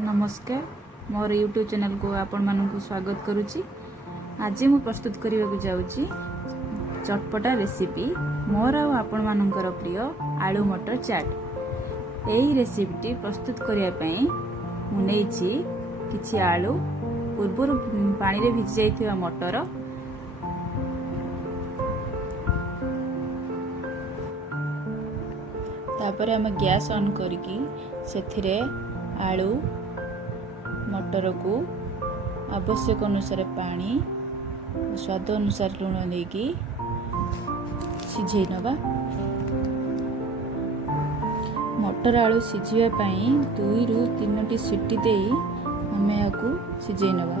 नमस्कार मोर YouTube channel को आपण मानक स्वागत करुच्ची। आज मु प्रस्तुत करने को जाऊँगी चटपटा रेसिपी मोर आपण मानकर प्रिय आलू मटर चाट। यही रेसिपीटी प्रस्तुत करने मुझे किछि आलू पूर्व पानी रे भिजी जाइथिबा मटर तापर आम गैस ऑन करके सेथिरे आलू मटर को आवश्यक अनुसार पानी स्वाद अनुसार लुण देकी सिझे नवा। मटर आलू सिझिबा 2 ରୁ 3टी सीटी दे हमें याकू सिझे नवा।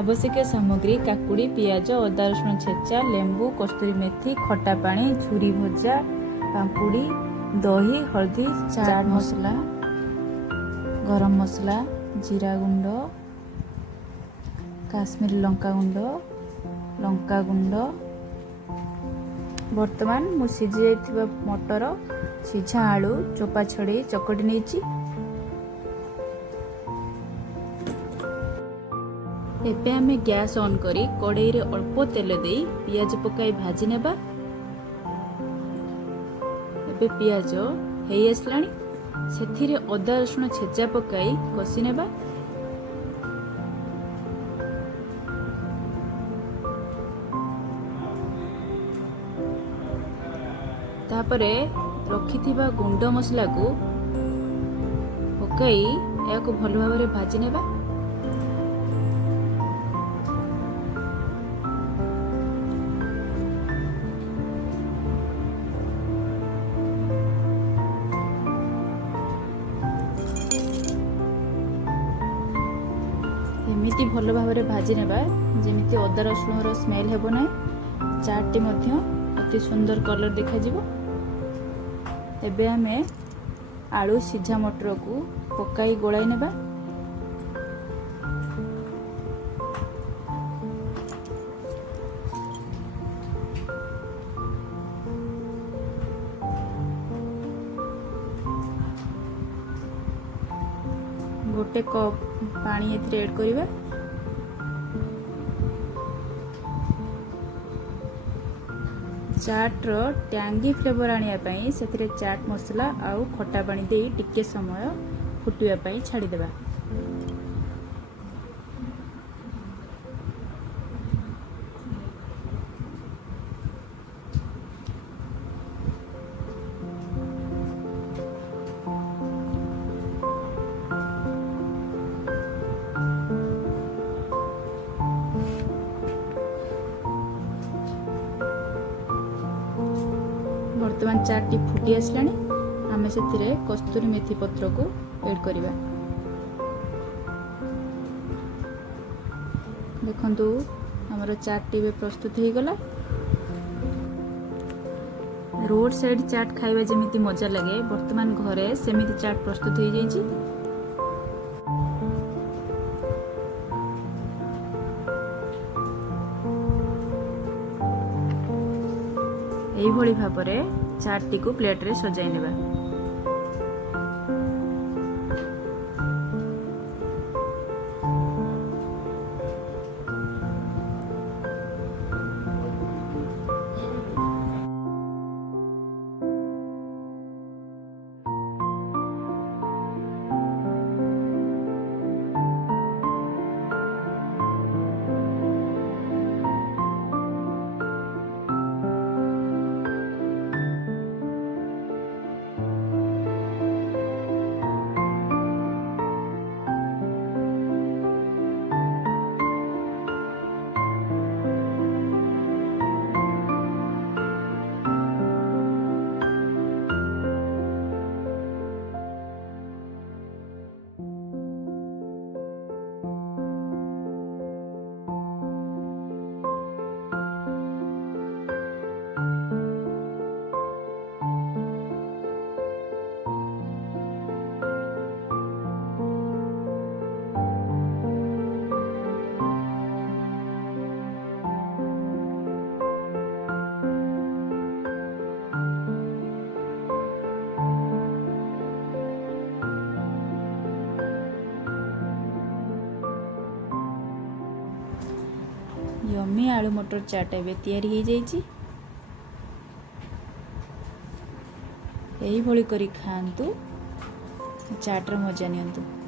आवश्यक सामग्री काकुड़ी पियाज अदा रसुण छेचा लेंबू कस्तूरी मेथी खटा पानी छुरी भजा पांपुड़ी दही हल्दी चाट मसला गरम मसला जीरा गुंड काश्मीरी लंका गुंड। वर्तमान मु सिझी जाइथिबा मटर सिझा आलू चोपा छड़े चकटी नेछि। एबे आमे गैस ऑन करी कड़ाई रे अल्प तेल दे पियाज पकाई भाजी नेबा। एबे पियाज हेई आसलानी सेथिरे अदा रसुण छेचा पकाई कसी नेबा। तापरे रखिथिबा गुंड मसला को पकाई याको भल भाबरे भाजी नेबा। एमिति भल भाबरे भाजी नेबा जेमिति अदा रसुण स्मेल हेबो ना। चाट टी मध्य अति सुंदर कलर देखा जिवो। एबे हमें आलू सिझा मटर को पकाई गोलाई नेबा। गोटे कप पानी एथरे ऐड करिबा। चाट रो टैंगी फ्लेवर आनिया पई सेथरे चाट मसला आउ खट्टा पानी दे टिके समय फुटिया पई छाड़ी देबा। वर्तमान चाट टी फुटी आसलानी आमे सेथिरे कस्तूरी मेथी पत्र को ऐड करिबा। देखंतु हमर चाट टी प्रस्तुत हो गला। रोड साइड चाट खाइबा जेमिति मजा लगे वर्तमान घरे सेमिति चाट प्रस्तुत हो जाइछि। एही भली भाबरे चाट टी को प्लेट रे सजाई नेबा। यम्मी आलू मटर चाट एबे तैयारी हो जाइए। यही भली करी खांतु, चाटर मजा नियंतु।